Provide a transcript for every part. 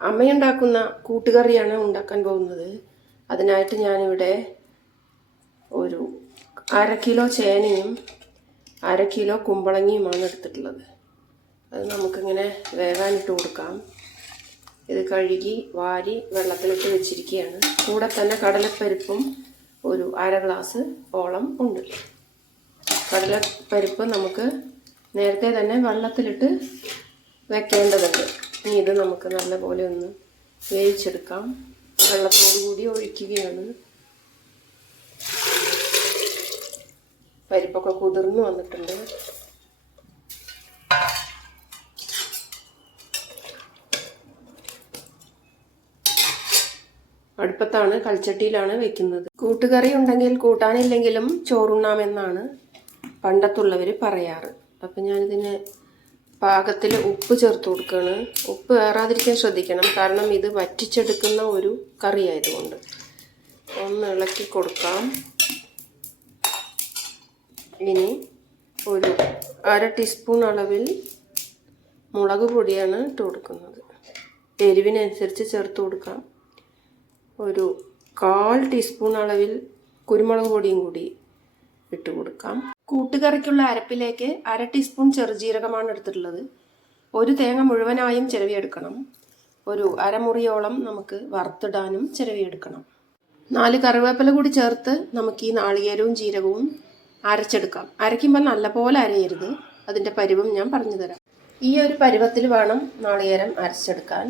അമ്മയുണ്ടാക്കുന്ന കൂട്ടുകറിയാണ് ഉണ്ടാക്കാൻ പോകുന്നത്. അതിനായിട്ട് ഞാനിവിടെ ഒരു 1/2 കിലോ ചേനയും 1/2 കിലോ കുമ്പളങ്ങിയുമാണ് എടുത്തിട്ടുള്ളത്. അത് നമുക്കിങ്ങനെ വേകാനിട്ട് കൊടുക്കാം. ഇത് കഴുകി വാരി വെള്ളത്തിലിട്ട് വെച്ചിരിക്കുകയാണ്. കൂടെ തന്നെ കടലപ്പരിപ്പും ഒരു 1/2 ഗ്ലാസ് ഓളം ഉണ്ട്. കടലപ്പരിപ്പ് നമുക്ക് നേരത്തെ തന്നെ വെള്ളത്തിലിട്ട് വെക്കേണ്ടതുണ്ട്. ഇനി ഇത് നമുക്ക് നല്ലപോലെ ഒന്ന് വേവിച്ചെടുക്കാം. വെള്ളത്തോടു കൂടി ഒഴിക്കുകയാണ്. പരിപ്പൊക്കെ കുതിർന്ന് വന്നിട്ടുണ്ട്. അടുപ്പത്താണ്, കൽച്ചട്ടിയിലാണ് വെക്കുന്നത്. കൂട്ടുകറി ഉണ്ടെങ്കിൽ കൂട്ടാനില്ലെങ്കിലും ചോറുണ്ണാമെന്നാണ് പണ്ടത്തുള്ളവർ പറയാറ്. അപ്പം ഞാനിതിന് പാകത്തിൽ ഉപ്പ് ചേർത്ത് കൊടുക്കുകയാണ്. ഉപ്പ് ഏറാതിരിക്കാൻ ശ്രദ്ധിക്കണം, കാരണം ഇത് വറ്റിച്ചെടുക്കുന്ന ഒരു കറി ആയതുകൊണ്ട്. ഒന്ന് ഇളക്കി കൊടുക്കാം. ഇനി ഒരു 1/2 ടീസ്പൂൺ അളവിൽ മുളക് പൊടിയാണ് ഇട്ട് കൊടുക്കുന്നത്. എരിവിനനുസരിച്ച് ചേർത്ത് കൊടുക്കാം. ഒരു 1/4 ടീസ്പൂൺ അളവിൽ കുരുമുളക് പൊടിയും കൂടി ഇട്ട് കൊടുക്കാം. കൂട്ടുകറിക്കുള്ള അരപ്പിലേക്ക് 1/2 ടീസ്പൂൺ ചെറുജീരകമാണ് എടുത്തിട്ടുള്ളത്. ഒരു തേങ്ങ മുഴുവനായും ചിരവിയെടുക്കണം. ഒരു അരമുറിയോളം നമുക്ക് വറുത്തിടാനും ചിരവിയെടുക്കണം. 4 കറിവേപ്പില കൂടി ചേർത്ത് നമുക്ക് ഈ നാളികേരവും ജീരകവും അരച്ചെടുക്കാം. അരയ്ക്കുമ്പോൾ നല്ലപോലെ അരയരുത്. അതിൻ്റെ പരുവം ഞാൻ പറഞ്ഞു തരാം. ഈ ഒരു പരുവത്തിൽ വേണം നാളികേരം അരച്ചെടുക്കാൻ.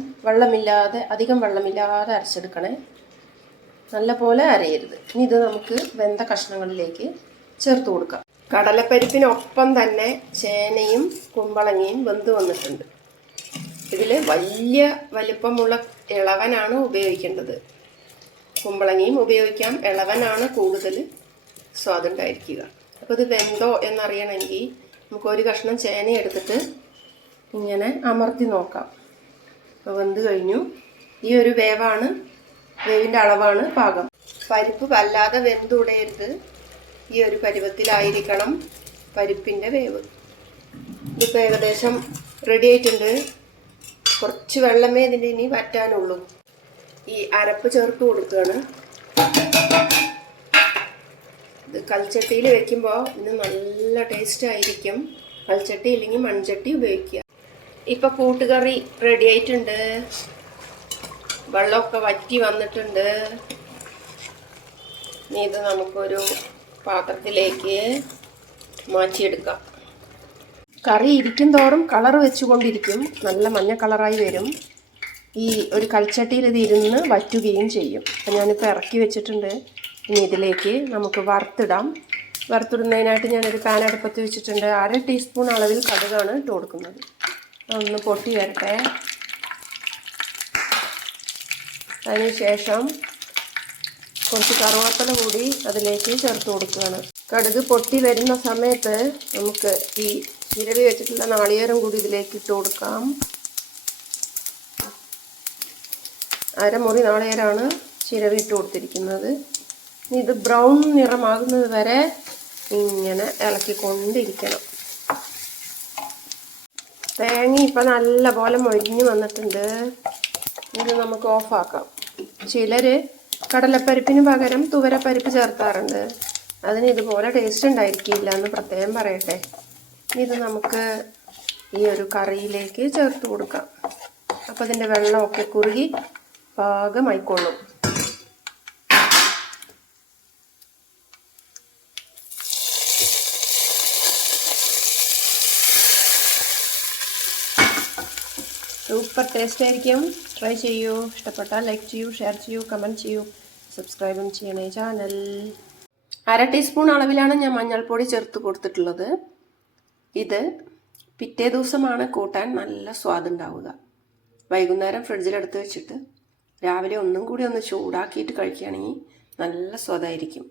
അധികം വെള്ളമില്ലാതെ അരച്ചെടുക്കണേ. നല്ലപോലെ അരയരുത്. ഇനി ഇത് നമുക്ക് വെന്ത കഷ്ണങ്ങളിലേക്ക് ചേർത്ത് കൊടുക്കാം. കടലപ്പരിപ്പിനൊപ്പം തന്നെ ചേനയും കുമ്പളങ്ങയും വെന്ത് വന്നിട്ടുണ്ട്. ഇതിൽ വലിയ വലിപ്പമുള്ള ഇളവനാണ് ഉപയോഗിക്കേണ്ടത്. കുമ്പളങ്ങയും ഉപയോഗിക്കാം. ഇളവനാണ് കൂടുതൽ സ്വാദുണ്ടായിരിക്കുക. അപ്പോൾ ഇത് വെന്തോ എന്നറിയണമെങ്കിൽ നമുക്ക് ഒരു കഷ്ണം ചേന എടുത്തിട്ട് ഇങ്ങനെ അമർത്തി നോക്കാം. അപ്പോൾ വെന്ത് കഴിഞ്ഞു. ഈ ഒരു വേവിൻ്റെ അളവാണ് പാകം. പരിപ്പ് വല്ലാതെ വെന്തുടയരുത്. ഈ ഒരു പരുവത്തിലായിരിക്കണം പരിപ്പിൻ്റെ വേവ്. ഇതിപ്പോൾ ഏകദേശം റെഡി ആയിട്ടുണ്ട്. കുറച്ച് വെള്ളമേ ഇതിൻ്റെ ഇനി വറ്റാനുള്ളൂ. ഈ അരപ്പ് ചേർത്ത് കൊടുക്കുകയാണ്. ഇത് കൽച്ചട്ടിയിൽ വെക്കുമ്പോൾ ഇത് നല്ല ടേസ്റ്റ് ആയിരിക്കും. കൽച്ചട്ടി ഇല്ലെങ്കിൽ മൺചട്ടി ഉപയോഗിക്കുക. ഇപ്പം കൂട്ടുകറി റെഡി ആയിട്ടുണ്ട്. വെള്ളമൊക്കെ വറ്റി വന്നിട്ടുണ്ട്. ഇനി ഇത് നമുക്കൊരു പാത്രത്തിലേക്ക് മാറ്റിയെടുക്കാം. കറി ഇരിക്കും തോറും കളർ വെച്ചുകൊണ്ടിരിക്കും. നല്ല മഞ്ഞ കളറായി വരും. ഈ ഒരു കൽച്ചട്ടിയിൽ ഇത് ഇരുന്ന് വറ്റുകയും ചെയ്യും. അപ്പം ഞാനിപ്പോൾ ഇറക്കി വെച്ചിട്ടുണ്ട്. ഇനി ഇതിലേക്ക് നമുക്ക് വറുത്തിടാം. വറുത്തിടുന്നതിനായിട്ട് ഞാനൊരു പാൻ അടുപ്പത്ത് വെച്ചിട്ടുണ്ട്. 1/2 ടീസ്പൂൺ അളവിൽ കടുകാണ് ഇട്ട് കൊടുക്കുന്നത്. ഒന്ന് പൊട്ടി വരട്ടെ. അതിനുശേഷം കുറച്ച് കറുവേപ്പില കൂടി അതിലേക്ക് ചേർത്ത് കൊടുക്കുകയാണ്. കടുക് പൊട്ടി വരുന്ന സമയത്ത് നമുക്ക് ഈ ചിരവി വെച്ചിട്ടുള്ള നാളികേരം കൂടി ഇതിലേക്ക് ഇട്ട് കൊടുക്കാം. അരമുറി നാളികേരമാണ് ചിരവി ഇട്ട് കൊടുത്തിരിക്കുന്നത്. ഇത് ബ്രൗൺ നിറമാകുന്നത് വരെ ഇങ്ങനെ ഇളക്കിക്കൊണ്ടിരിക്കണം. തേങ്ങ ഇപ്പം നല്ല പോലെ മൊരിഞ്ഞ് വന്നിട്ടുണ്ട്. ഇത് നമുക്ക് ഓഫാക്കാം. ചിലർ കടലപ്പരിപ്പിന് പകരം തുവരപ്പരിപ്പ് ചേർത്താറുണ്ട്. അതിന് ഇതുപോലെ ടേസ്റ്റ് ഉണ്ടായിരിക്കില്ല എന്ന് പ്രത്യേകം പറയട്ടെ. ഇത് നമുക്ക് ഈ ഒരു കറിയിലേക്ക് ചേർത്ത് കൊടുക്കാം. അപ്പോൾ അതിൻ്റെ വെള്ളമൊക്കെ കുറുകി പാകമായിക്കൊള്ളും. സൂപ്പർ ടേസ്റ്റ് ആയിരിക്കും. ട്രൈ ചെയ്യൂ. ഇഷ്ടപ്പെട്ടാൽ ലൈക്ക് ചെയ്യൂ, ഷെയർ ചെയ്യൂ, കമൻറ്റ് ചെയ്യൂ, സബ്സ്ക്രൈബും ചെയ്യണേ ചാനൽ. 1/2 ടീസ്പൂൺ അളവിലാണ് ഞാൻ മഞ്ഞൾപ്പൊടി ചേർത്ത് കൊടുത്തിട്ടുള്ളത്. ഇത് പിറ്റേ ദിവസമാണ് കൂട്ടാൻ നല്ല സ്വാദുണ്ടാവുക. വൈകുന്നേരം ഫ്രിഡ്ജിലെടുത്ത് വെച്ചിട്ട് രാവിലെ ഒന്നും കൂടി ഒന്ന് ചൂടാക്കിയിട്ട് കഴിക്കുകയാണെങ്കിൽ നല്ല സ്വാദായിരിക്കും.